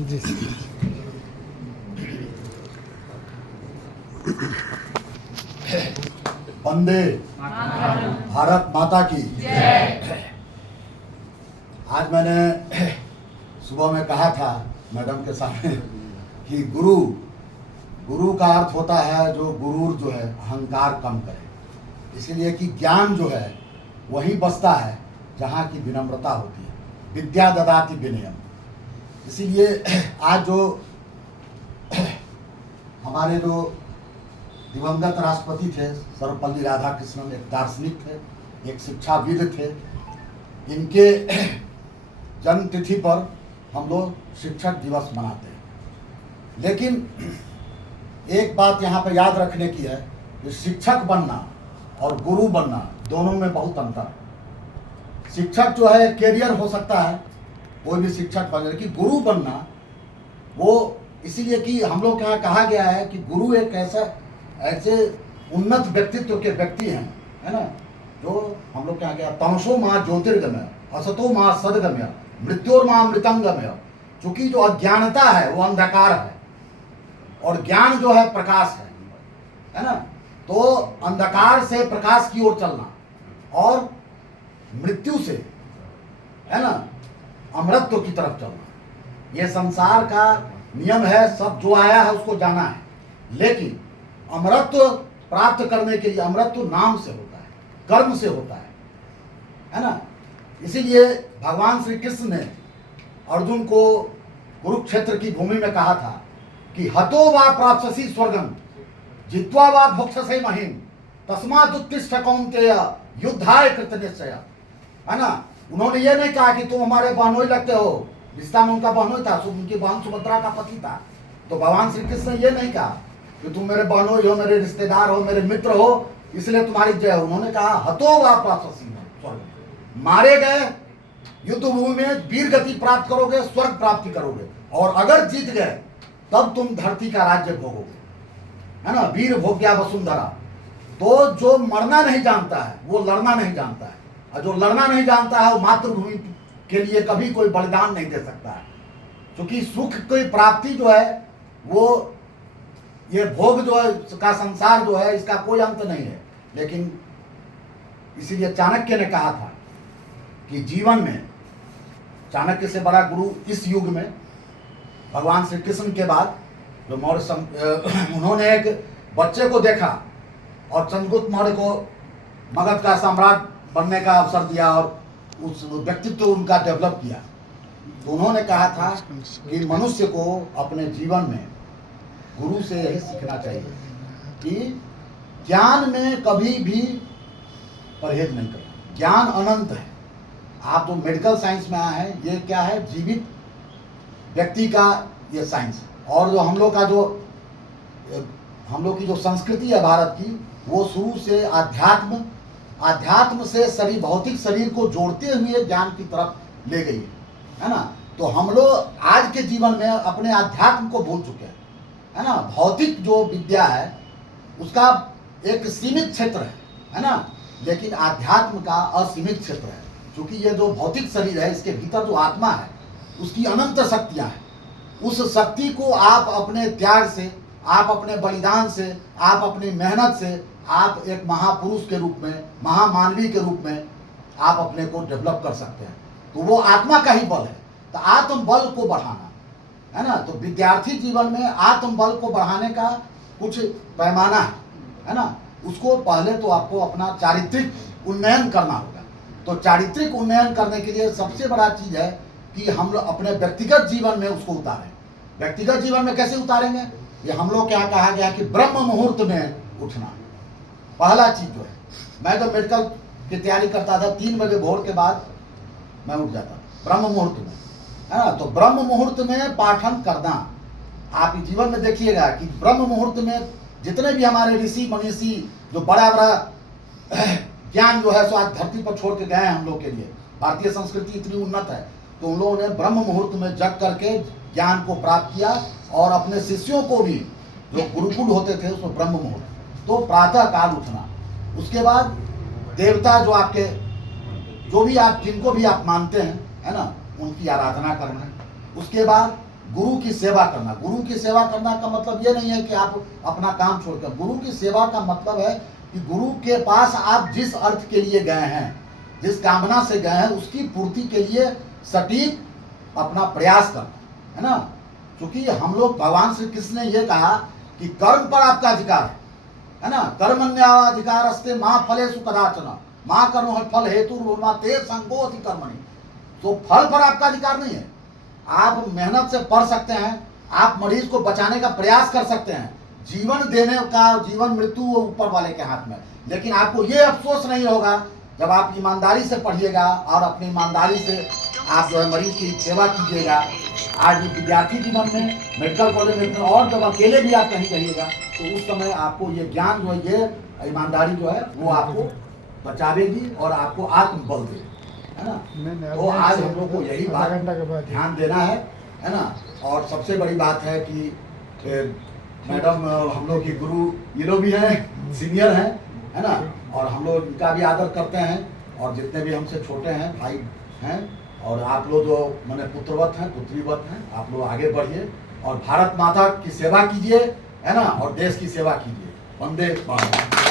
जी वंदे भारत माता की। आज मैंने सुबह में कहा था मैडम के सामने कि गुरु का अर्थ होता है जो गुरूर जो है अहंकार कम करे, इसीलिए कि ज्ञान जो है वही बसता है जहाँ की विनम्रता होती है। विद्या ददाति विनयम। इसीलिए आज जो हमारे जो दिवंगत राष्ट्रपति थे सर्वपल्ली राधाकृष्णन, एक दार्शनिक थे, एक शिक्षाविद थे, इनके जन्म तिथि पर हम लोग शिक्षक दिवस मनाते हैं। लेकिन एक बात यहाँ पर याद रखने की है कि शिक्षक बनना और गुरु बनना दोनों में बहुत अंतर है। शिक्षक जो है कैरियर हो सकता है, कोई भी शिक्षक बन, लेकिन गुरु बनना वो इसीलिए कि हम लोग के यहाँ कहा गया है कि गुरु एक ऐसे उन्नत व्यक्तित्व के व्यक्ति हैं, है ना, जो हम लोग क्या गया तमसो माँ ज्योतिर्गमय, असतो माँ सदगमय, मृत्योर माँ मृतंगमय। चूंकि जो अज्ञानता है वो अंधकार है और ज्ञान जो है प्रकाश है ना। तो अंधकार से प्रकाश की ओर चलना और मृत्यु से, है ना, अमरत्व की तरफ चलना, ये संसार का नियम है। सब जो आया है उसको जाना है, लेकिन अमरत्व प्राप्त करने के लिए अमरत्व नाम से होता है, कर्म से होता है ना। इसीलिए भगवान श्री कृष्ण ने अर्जुन को कुरुक्षेत्र की भूमि में कहा था कि हतो वा प्राप्स्यसि स्वर्गम जित्वा वा भोक्ष्यसे महीम तस्मात् उत्तिष्ठ कौन्तेय युद्धाय कृतनिश्चय, है ना। उन्होंने ये नहीं कहा कि तुम हमारे बहनोई लगते हो, रिश्ता में उनका बहनोई था, उनकी बहन सुभद्रा का पति था। तो भगवान श्री कृष्ण ने ये नहीं कहा कि तुम मेरे बहनोई हो, मेरे रिश्तेदार हो, मेरे मित्र हो, इसलिए तुम्हारी जय हो। उन्होंने कहा हतो वा प्राप्स्यसि स्वर्गम, मारे गए युद्ध भूमि में वीर गति प्राप्त करोगे, स्वर्ग प्राप्ति करोगे, और अगर जीत गए तब तुम धरती का राज्य भोगोगे, है ना। वीर भोग्या वसुंधरा। तो जो मरना नहीं जानता है वो लड़ना नहीं जानता है, और जो लड़ना नहीं जानता है वो मातृभूमि के लिए कभी कोई बलिदान नहीं दे सकता है। क्योंकि सुख की प्राप्ति जो है वो ये भोग जो है का संसार जो है इसका कोई अंत नहीं है। लेकिन इसीलिए चाणक्य ने कहा था कि जीवन में चाणक्य से बड़ा गुरु इस युग में भगवान श्री कृष्ण के बाद जो उन्होंने एक बच्चे को देखा और चंद्रगुप्त मौर्य को मगध का सम्राट बनने का अवसर दिया और उस व्यक्तित्व उनका डेवलप किया। तो उन्होंने कहा था कि मनुष्य को अपने जीवन में गुरु से यही सीखना चाहिए कि ज्ञान में कभी भी परहेज नहीं करना। ज्ञान अनंत है। आप जो मेडिकल साइंस में आए हैं, ये क्या है, जीवित व्यक्ति का ये साइंस। और जो हम लोग की जो संस्कृति है भारत की, वो शुरू से आध्यात्म से शरीर, भौतिक शरीर को जोड़ते हुए ज्ञान की तरफ ले गई है ना। तो हम लोग आज के जीवन में अपने आध्यात्म को भूल चुके हैं, है ना। भौतिक जो विद्या है उसका एक सीमित क्षेत्र है ना, लेकिन आध्यात्म का असीमित क्षेत्र है। क्योंकि ये जो भौतिक शरीर है इसके भीतर जो आत्मा है उसकी अनंत शक्तियाँ हैं। उस शक्ति को आप अपने त्याग से, आप अपने बलिदान से, आप अपनी मेहनत से, आप एक महापुरुष के रूप में, महामानवी के रूप में आप अपने को डेवलप कर सकते हैं। तो वो आत्मा का ही बल है। तो आत्म बल को बढ़ाना, है ना। तो विद्यार्थी जीवन में आत्म बल को बढ़ाने का कुछ पैमाना है ना। उसको पहले तो आपको अपना चारित्रिक उन्नयन करना होगा। तो चारित्रिक उन्नयन करने के लिए सबसे बड़ा चीज है कि हम लोग अपने व्यक्तिगत जीवन में उसको उतारें। व्यक्तिगत जीवन में कैसे उतारेंगे, ये हम लोग क्या कहा गया कि ब्रह्म मुहूर्त में उठना पहला चीज जो है। मैं जब मेडिकल की तैयारी करता था 3 बजे भोर के बाद मैं उठ जाता ब्रह्म मुहूर्त में, है ना। तो ब्रह्म मुहूर्त में पाठन करना, आप जीवन में देखिएगा कि ब्रह्म मुहूर्त में जितने भी हमारे ऋषि मनीषी जो बड़ा ज्ञान जो है सो आज धरती पर छोड़ के गए हैं हम लोग के लिए। भारतीय संस्कृति इतनी उन्नत है, तो उन लोगों ने ब्रह्म मुहूर्त में जग करके ज्ञान को प्राप्त किया और अपने शिष्यों को भी, जो गुरुकुल होते थे उसमें ब्रह्म मुहूर्त। तो प्रातः काल उठना, उसके बाद देवता जो आपके, जो भी आप जिनको भी आप मानते हैं, है ना, उनकी आराधना करना। उसके बाद गुरु की सेवा करना। गुरु की सेवा करना का मतलब ये नहीं है कि आप अपना काम छोड़कर, गुरु की सेवा का मतलब है कि गुरु के पास आप जिस अर्थ के लिए गए हैं, जिस कामना से गए हैं, उसकी पूर्ति के लिए सटीक अपना प्रयास करना, है ना। क्योंकि हम लोग, भगवान श्री कृष्ण ने ये कहा कि कर्म पर आपका अधिकार है ना। कर्मण्येवाधिकार अस्ते मां फलेषु कदाचन मां कर्म फल हेतु ते संगो अधि कर्मणि। तो फल पर आपका अधिकार नहीं है। आप मेहनत से पढ़ सकते हैं, आप मरीज को बचाने का प्रयास कर सकते हैं, जीवन देने का, जीवन मृत्यु ऊपर वाले के हाथ में। लेकिन आपको ये अफसोस नहीं होगा जब आप ईमानदारी से पढ़िएगा और अपनी ईमानदारी से आप जो है मरीज की सेवा कीजिएगा। आज विद्यार्थी जीवन में, मेडिकल कॉलेज में, और जब अकेले भी आप कहीं रहिएगा तो उस समय आपको ये ज्ञान जो है, ये ईमानदारी जो है वो आपको बचावेगी और आपको आत्मबल देगी, है ना। तो आज हम लोग को यही बात ध्यान देना है ना। और सबसे बड़ी बात है कि मैडम हम लोग की गुरु ये लोग भी हैं, सीनियर हैं, है ना। और हम लोग इनका भी आदर करते हैं, और जितने भी हमसे छोटे हैं भाई हैं, और आप लोग जो मैंने पुत्रवत हैं, पुत्रीवत हैं, आप लोग आगे बढ़िए और भारत माता की सेवा कीजिए, है ना, और देश की सेवा कीजिए। वंदे मातरम।